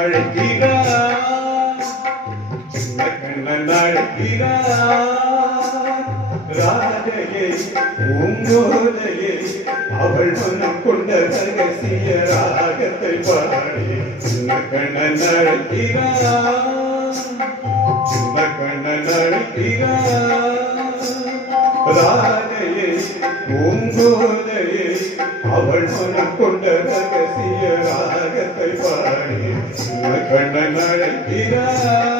அழைக்கிறார், சின்ன கண்ணன் அழைக்கிறார். ராதையை பூங்கோதையை அவள் மனம் கொண்ட ரகசிய ராகத்தை பாடி சின்ன கண்ணன் அழைக்கிறார், சின்ன கண்ணன் அழைக்கிறார். ராதையை பூங்கோதையை அவள் மனம் கொண்ட ரகசிய ராகத்தை பாடி சின்ன கண்ணன் அழைக்கிறார்.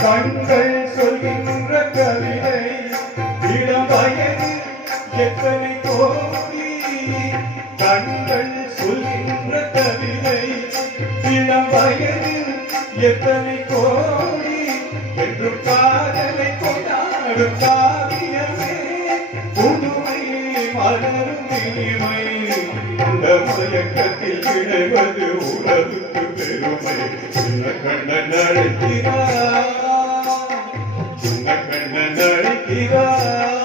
கண்கள் சொல்கின்ற கவிதை இளம் வயதில் எத்தனை கோடி. கண்கள் சொல்கின்ற கவிதை இளம் வயதில் எத்தனை கோடி. என்று காதலை கொண்டாடும் காவியமே புதுமை மலரும் இனிமை. இந்த மயக்கத்தில் விளைவது உலகுக்கு பெருமை. சின்ன கண்ணன் அழைக்கிறார், சின்ன கண்ணன் அழைக்கிறார்.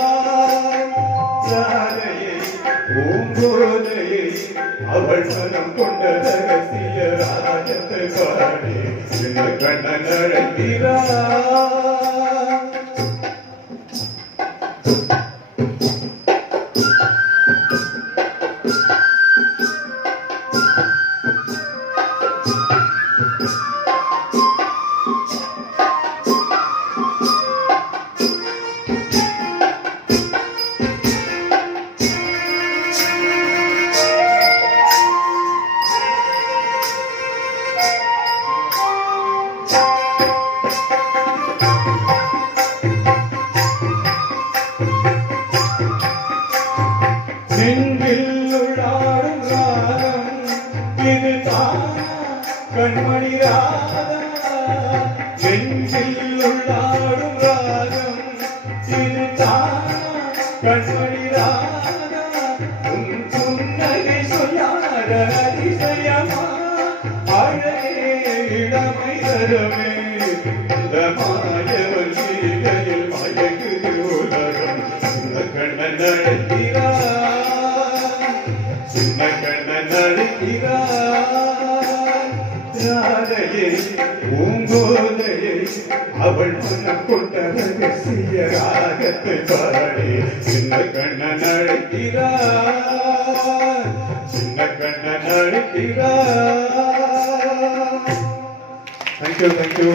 ராதையை பூங்கோதையை அவள் மனம் கொண்ட ரகசிய ராகத்தை பாடி சின்ன கண்ணன் அழைக்கிறார். நெஞ்சில் உள்ளாடும் ராகம் இதுதான் கண்மணி ராகம். நெஞ்சில் உள்ளாடும் ராகம் இதுதான் கண்மணி ராகம். உன் புன்னகை சொல்லாத அதிசயமா அழகே இளமை தரமே. இந்த மாயவன் சீதையில் மயங்குது உலகம். சின்ன கண்ணன் அழைக்கிறார், சின்ன கண்ணன் அழைக்கிறார். ராதையை பூங்கோதையை அவள் மனம் கொண்ட ரகசிய ராகத்தை பாடி சின்ன கண்ணன் அழைக்கிறார், சின்ன கண்ணன் அழைக்கிறார். தேங்க்யூ.